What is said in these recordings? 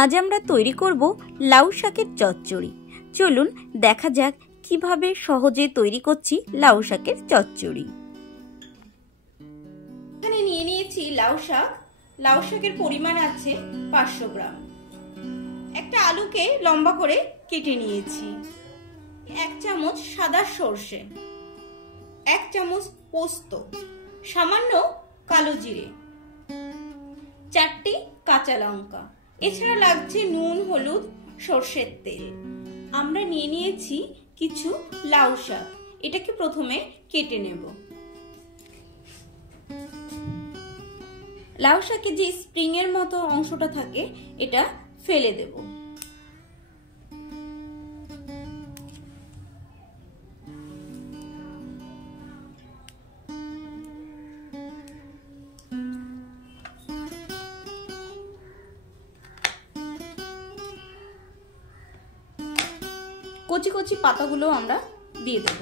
আজ আমরা তৈরি করব লাউ শাকের চচ্চড়ি। চলুন দেখা যাক কিভাবে সহজে তৈরি করছি লাউ শাকের চচ্চড়ি। এখানে নিয়ে নিয়েছি লাউ শাক। লাউ শাকের পরিমাণ আছে 500 গ্রাম। একটা আলুকে লম্বা করে কেটে নিয়েছি। 1 চামচ সাদা সর্ষে, 1 চামচ পোস্ত, সামান্য কালো জিরে, 4টি কাঁচা লঙ্কা, এছাড়া লাগছে নুন, হলুদ, সর্ষের তেল। আমরা নিয়ে নিয়েছি কিছু লাউ শাক, এটাকে প্রথমে কেটে নেব। লাউ শাকে যে স্প্রিং এর মতো অংশটা থাকে এটা ফেলে দেব। কচি কচি পাতাগুলো আমরা দিয়ে দেব।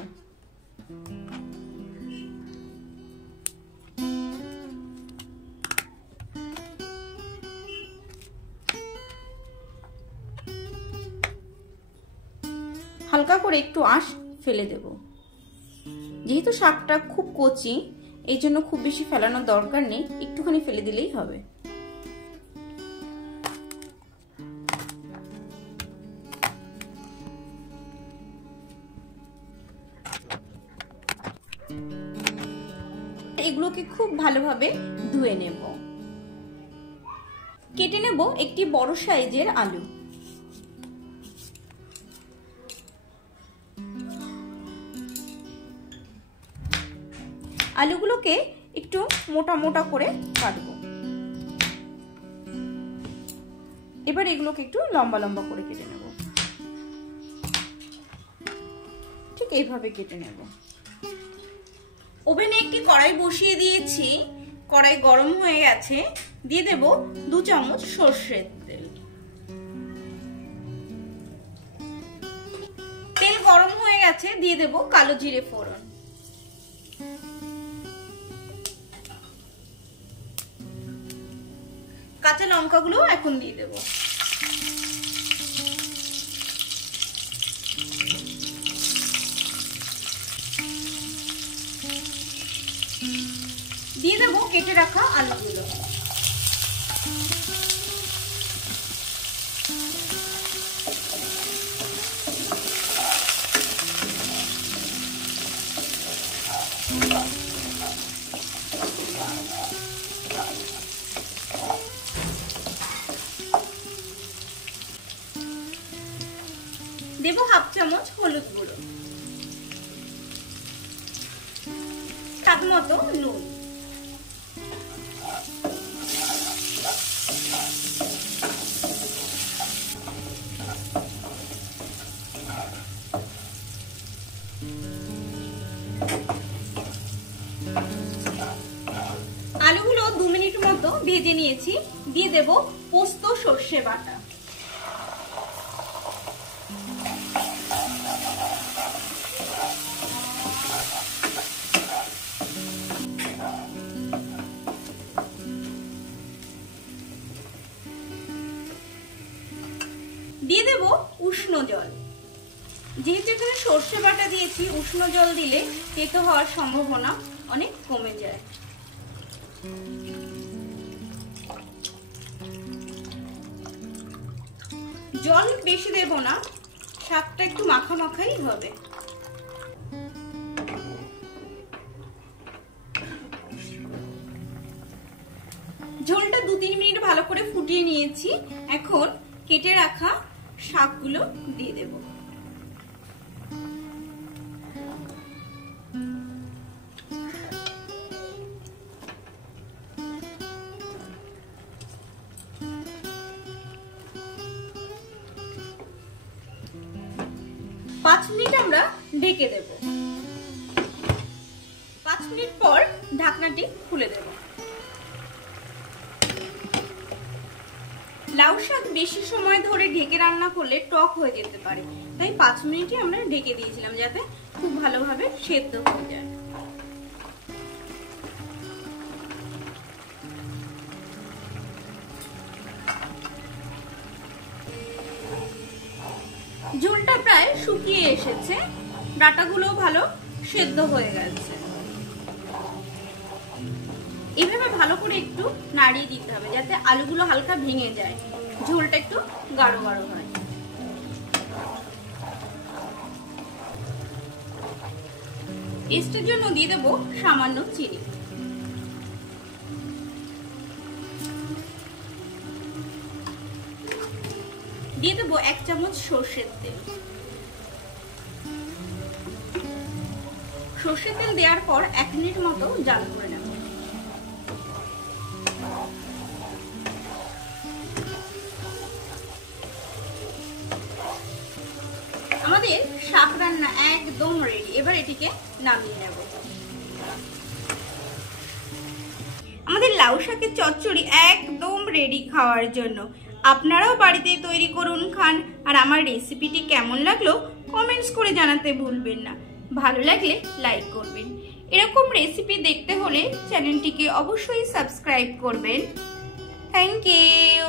হালকা করে একটু আঁশ ফেলে দেব। যেহেতু শাকটা খুব কচি, এই জন্য খুব বেশি ফেলানোর দরকার নেই, একটুখানি ফেলে দিলেই হবে। এগুলোকে খুব ভালোভাবে ধুয়ে নেব। কেটে নেব একটি বড় সাইজের আলু। আলুগুলোকে একটু মোটা মোটা করে কাটবো। এবার এগুলোকে একটু লম্বা লম্বা করে কেটে নেব। ঠিক এইভাবে কেটে নেব। ওভেনে একটি কড়াই বসিয়ে দিয়েছি। কড়াই গরম হয়ে গেছে। দিয়ে দেব 2 চামচ সরষের তেল। তেল গরম হয়ে গেছে, দিয়ে দেব কালো জিরে ফোড়ন। কাঁচা লঙ্কাগুলো এখন দিয়ে দেব। দিয়ে দেব কেটে রাখা আলুগুলো। দেব 1/2 চামচ হলুদ গুঁড়ো, স্বাদ মতো নুন। আলুগুলো 2 মিনিট মতো ভেজে নিয়েছি। দিয়ে দেব পোস্ত সর্ষে বাটা। দিয়ে দেব উষ্ণ জল। যেহেতু এখানে সর্ষে বাটা দিয়েছি, উষ্ণ জল দিলে তেতো হওয়ার সম্ভাবনা অনেক কমে যায়। জল বেশি দেব না, শাকটা একটু মাখা মাখাই হবে। ঝোলটা 2-3 মিনিট ভালো করে ফুটিয়ে নিয়েছি। এখন কেটে রাখা শাকগুলো দিয়ে দেব। পাঁচ মিনিট আমরা ঢেকে দেব। 5 মিনিট পর ঢাকনাটি খুলে দেব। লাউ শাক বেশি সময় ধরে ঢেকে রান্না করলে টক হয়ে যেতে পারে, তাই 5 মিনিটই আমরা ঢেকে দিয়েছিলাম, যাতে খুব ভালোভাবে সেদ্ধ হয়ে যায়। ঝোলটা প্রায় শুকিয়ে এসেছে, ডাটাগুলো ভালো সেদ্ধ হয়ে গেছে। এভাবে ভালো করে একটু নাড়িয়ে দিতে হবে যাতে আলুগুলো হালকা ভেঙে যায়, ঝোলটা একটু গাঢ় গাঢ় হয়। টেস্টের জন্য দিয়ে দেবো সামান্য চিনি। দিয়ে দেবো 1 চামচ সর্ষের তেল। সর্ষের তেল দেওয়ার পর 1 মিনিট মতো জাল করে নেব। আমাদের শাক রান্না একদম রেডি। এবার এটিকে নামিয়ে নেব। আমাদের লাউ শাকের চচ্চড়ি একদম রেডি খাওয়ার জন্য। আপনারাও বাড়িতে তৈরি করুন, খান। আর আমার রেসিপিটি কেমন লাগলো কমেন্টস করে জানাতে ভুলবেন না। ভালো লাগলে লাইক করবেন। এরকম রেসিপি দেখতে হলে চ্যানেলটিকে অবশ্যই সাবস্ক্রাইব করবেন। Thank you.